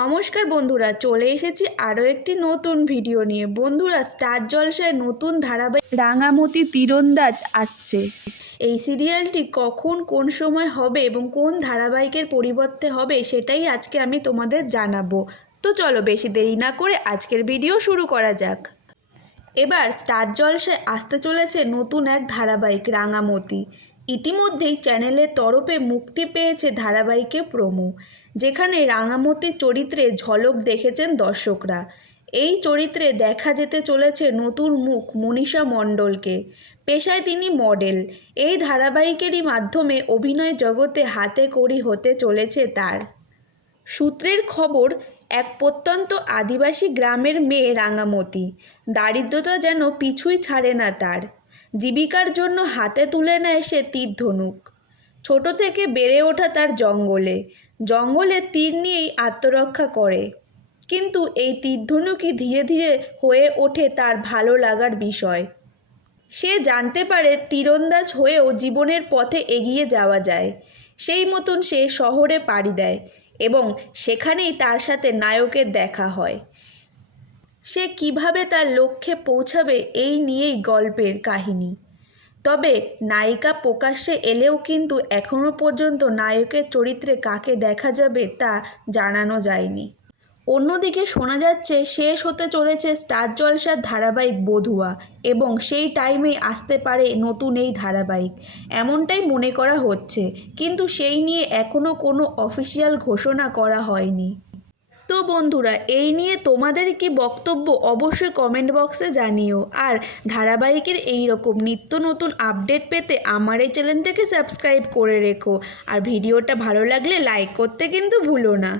নমস্কার বন্ধুরা, চলে এসেছি আরও একটি নতুন ভিডিও নিয়ে। বন্ধুরা, স্টার জলসায় নতুন ধারাবাহিক রাঙামতি তীরন্দাজ আসছে। এই সিরিয়ালটি কখন কোন সময় হবে এবং কোন ধারাবাহিকের পরিবর্তে হবে সেটাই আজকে আমি তোমাদের জানাবো। তো চলো বেশি দেরি না করে আজকের ভিডিও শুরু করা যাক। এবার স্টার জলসায় আসতে চলেছে নতুন এক ধারাবাহিক রাঙামতি। ইতিমধ্যেই চ্যানেলের তরফে মুক্তি পেয়েছে ধারাবাহিকের প্রোমো, যেখানে রাঙামতির চরিত্রে ঝলক দেখেছেন দর্শকরা। এই চরিত্রে দেখা যেতে চলেছে নতুন মুখ মনীষা মণ্ডলকে। পেশায় তিনি মডেল। এই ধারাবাহিকেরই মাধ্যমে অভিনয় জগতে হাতে খড়ি হতে চলেছে তার। সূত্রের খবর, এক প্রত্যন্ত আদিবাসী গ্রামের মেয়ে রাঙামতি। দারিদ্রতা যেন পিছুই ছাড়ে না তার। জীবিকার জন্য হাতে তুলে নেয় সে তীর ধনুক। ছোট থেকে বেড়ে ওঠা তার জঙ্গলে। জঙ্গলে তীর নিয়েই আত্মরক্ষা করে। কিন্তু এই তীর ধনুকই ধীরে ধীরে হয়ে ওঠে তার ভালো লাগার বিষয়। সে জানতে পারে তীরন্দাজ হয়েও জীবনের পথে এগিয়ে যাওয়া যায়। সেই মতন সে শহরে পাড়ি দেয় এবং সেখানেই তার সাথে নায়কের দেখা হয়। সে কিভাবে তার লক্ষ্যে পৌঁছাবে এই নিয়েই গল্পের কাহিনী। তবে নায়িকা প্রকাশ্যে এলেও কিন্তু এখনও পর্যন্ত নায়কের চরিত্রে কাকে দেখা যাবে তা জানানো যায়নি। অন্যদিকে শোনা যাচ্ছে শেষ হতে চলেছে স্টার জলসার ধারাবাহিক বধুয়া এবং সেই টাইমেই আসতে পারে নতুন এই ধারাবাহিক, এমনটাই মনে করা হচ্ছে। কিন্তু সেই নিয়ে এখনও কোনো অফিসিয়াল ঘোষণা করা হয়নি। তো বন্ধুরা, এই নিয়ে তোমাদের কি বক্তব্য অবশ্যই কমেন্ট বক্সে জানিও। আর ধারাবাহিকের এই রকম নিত্য নতুন আপডেট পেতে আমার এই চ্যানেলটাকে সাবস্ক্রাইব করে রেখো। আর ভিডিওটা ভালো লাগলে লাইক করতে কিন্তু ভুলো না।